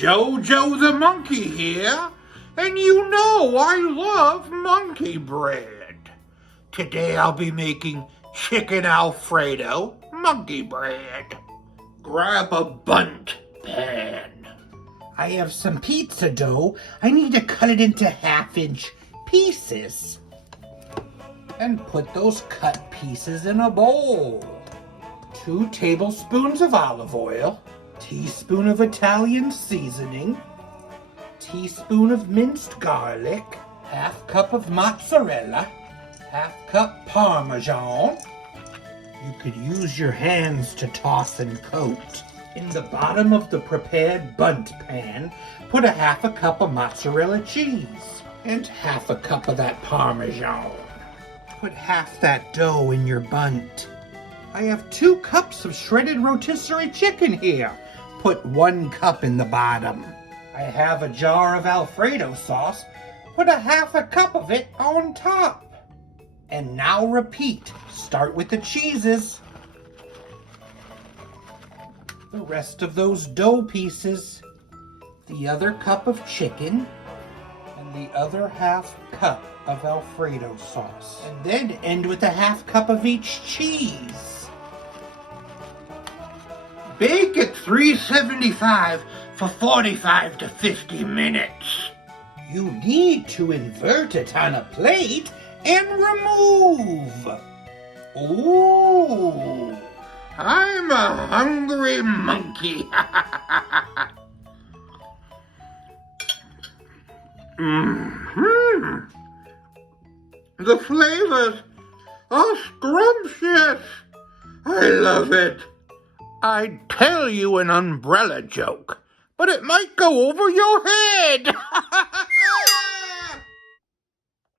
Jojo the monkey here, and you know I love monkey bread. Today I'll be making chicken Alfredo monkey bread. Grab a bundt pan. I have some pizza dough. I need to cut it into 1/2-inch pieces. And put those cut pieces in a bowl. 2 tablespoons of olive oil, teaspoon of Italian seasoning, teaspoon of minced garlic, 1/2 cup of mozzarella, 1/2 cup parmesan. You could use your hands to toss and coat. In the bottom of the prepared bundt pan, put 1/2 cup of mozzarella cheese and 1/2 cup of that parmesan. Put half that dough in your bundt. I have 2 cups of shredded rotisserie chicken here. Put 1 cup in the bottom. I have a jar of Alfredo sauce. Put 1/2 cup of it on top. And now repeat. Start with the cheeses. The rest of those dough pieces. The other cup of chicken. And the other 1/2 cup of Alfredo sauce. And then end with 1/2 cup of each cheese. Bake at 375 for 45 to 50 minutes. You need to invert it on a plate and remove. Ooh, I'm a hungry monkey. The flavors are scrumptious. I love it. I'd tell you an umbrella joke, but it might go over your head.